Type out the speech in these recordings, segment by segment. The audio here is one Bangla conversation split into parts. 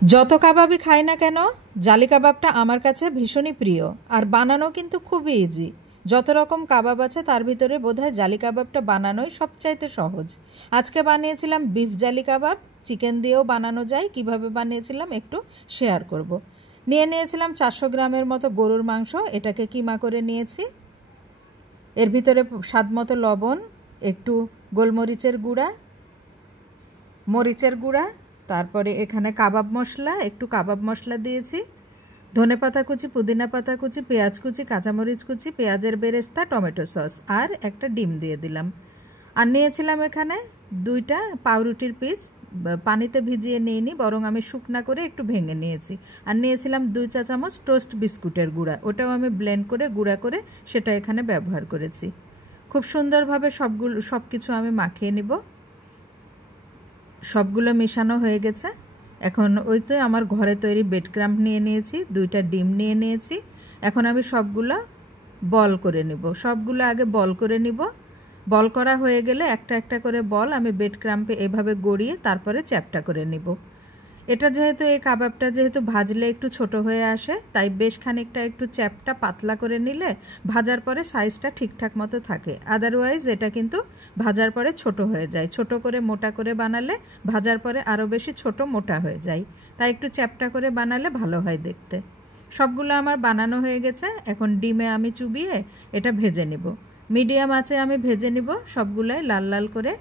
যত কাবাবই খাই না কেন জালি কাবাবটা আমার কাছে ভীষণই প্রিয়। আর বানানো কিন্তু খুবই ইজি। যত রকম কাবাব আছে তার ভিতরে বোধহয় জালি কাবাবটা বানানোই সবচাইতে সহজ। আজকে বানিয়েছিলাম বিফ জালি কাবাব। চিকেন দিয়েও বানানো যায়, কিভাবে বানিয়েছিলাম একটু শেয়ার করব। নিয়েছিলাম 400 গ্রামের মতো গরুর মাংস। এটাকে কিমা করে নিয়েছি। এর ভিতরে স্বাদ মতো লবণ, একটু গোলমরিচের গুঁড়া, মরিচের গুঁড়া, তারপরে এখানে কাবাব মশলা, একটু কাবাব মশলা দিয়েছি, ধনেপাতা কুচি, পুদিনা পাতা কুচি, পেঁয়াজ কুচি, কাঁচামরিচ কুচি, পেঁয়াজের বেরেস্তা, টমেটো সস আর একটা ডিম দিয়ে দিলাম। আর নিয়েছিলাম এখানে 2টা পাউরুটির পিস। পানিতে ভিজিয়ে নিইনি, বরং আমি শুকনা করে একটু ভেঙে নিয়েছি। আর নিয়েছিলাম 2 চা চামচ টোস্ট বিস্কুটের গুঁড়া। ওটাও আমি ব্লেন্ড করে গুঁড়া করে সেটা এখানে ব্যবহার করেছি। খুব সুন্দরভাবে সব কিছু আমি মাখিয়ে নিব। সবগুলো মেশানো হয়ে গেছে। এখন ওই তো আমার ঘরে তৈরি ব্রেড ক্রাম্ব নিয়ে নিয়েছি, 2টা ডিম নিয়ে নিয়েছি। এখন আমি সবগুলো বল করে নিব। সবগুলো আগে বল করে নিব। বল করা হয়ে গেলে একটা একটা করে বল আমি ব্রেড ক্রাম্বে এভাবে গড়িয়ে তারপরে চ্যাপটা করে নিব। এটা যেহেতু এই কাবাবটা যেহেতু ভাজলে একটু ছোট হয়ে আসে, তাই বেশ খানিকটা একটু চ্যাপটা পাতলা করে নিলে ভাজার পরে সাইজটা ঠিকঠাক মতো থাকে। আদারওয়াইজ এটা কিন্তু ভাজার পরে ছোট হয়ে যায়। ছোট করে মোটা করে বানালে ভাজার পরে আরও বেশি ছোট মোটা হয়ে যায়। তাই একটু চ্যাপটা করে বানালে ভালো হয় দেখতে। সবগুলো আমার বানানো হয়ে গেছে। এখন ডিমে আমি চুবিয়ে এটা ভেজে নিব। মিডিয়াম আঁচে আমি ভেজে নিব সবগুলাই লাল লাল করে।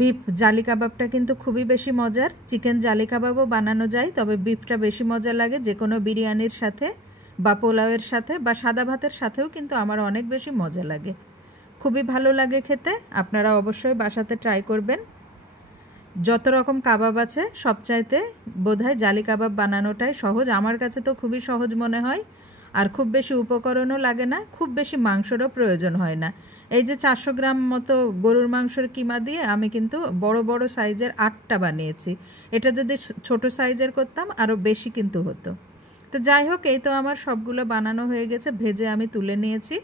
বিফ জালি কাবাবটা কিন্তু খুবই বেশি মজার। চিকেন জালি কাবাবও বানানো যায়, তবে বিফটা বেশি মজা লাগে যে কোনো বিরিয়ানির সাথে বা পোলাওয়ের সাথে বা সাদা ভাতের সাথেও কিন্তু আমার অনেক বেশি মজা লাগে। খুবই ভালো লাগে খেতে। আপনারা অবশ্যই বাসাতে ট্রাই করবেন। যত রকম কাবাব আছে সবচাইতে বোধহয় জালি কাবাব বানানোটাই সহজ। আমার কাছে তো খুবই সহজ মনে হয়। আর খুব বেশি উপকরণও লাগে না, খুব বেশি মাংসরও প্রয়োজন হয় না। এই যে 400 গ্রাম মতো গরুর মাংসের কিমা দিয়ে আমি কিন্তু বড় বড় সাইজের 8টা বানিয়েছি। এটা যদি ছোট সাইজের করতাম আরও বেশি কিন্তু হতো। তো যাই হোক, এই তো আমার সবগুলো বানানো হয়ে গেছে। ভেজে আমি তুলে নিয়েছি।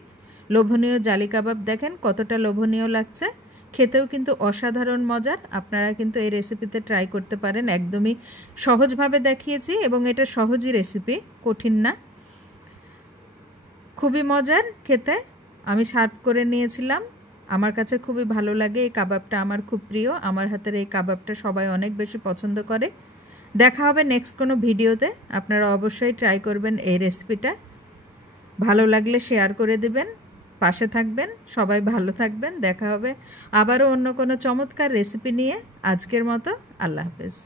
লোভনীয় জালি কাবাব দেখেন কতটা লোভনীয় লাগছে। খেতেও কিন্তু অসাধারণ মজার। আপনারা কিন্তু এই রেসিপিতে ট্রাই করতে পারেন। একদমই সহজভাবে দেখিয়েছি এবং এটা সহজই রেসিপি, কঠিন না। খুবই মজার খেতে। আমি সার্ভ করে নিয়েছিলাম। আমার কাছে খুবই ভালো লাগে। এই কাবাবটা আমার খুব প্রিয়। আমার হাতের এই কাবাবটা সবাই অনেক বেশি পছন্দ করে। দেখা হবে নেক্সট কোনো ভিডিওতে। আপনারা অবশ্যই ট্রাই করবেন এই রেসিপিটা। ভালো লাগলে শেয়ার করে দেবেন, পাশে থাকবেন। সবাই ভালো থাকবেন। দেখা হবে আবারও অন্য কোনো চমৎকার রেসিপি নিয়ে। আজকের মতো আল্লাহ হাফেজ।